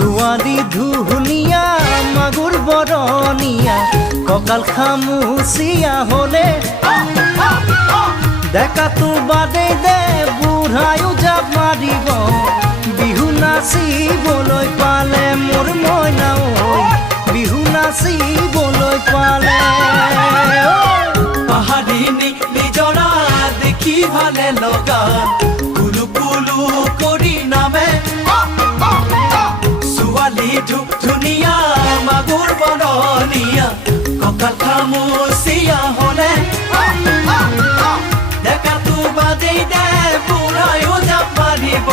ছোৱালী ধুনীয়া মাগুৰ বৰণীয়া কঁকাল খামুচিয়া হ'লে ডেকাটো বাদেই দে বুঢ়ায়ো জাপ মাৰিব বিহু নাচিবলৈ পালে মোৰ মইনা ঐ বিহু নাচিবলৈ পালে পাহাৰিনী নিজৰা দেখি ভালে লগা কুলু কুলু কৰি নামে ছোৱালী ধুনীয়া মাগুৰ বৰণীয়া কঁকাল খামুচিয়া হ'লে ডেকাটো বাদেই দে বুঢ়ায়ো জাপ মাৰিব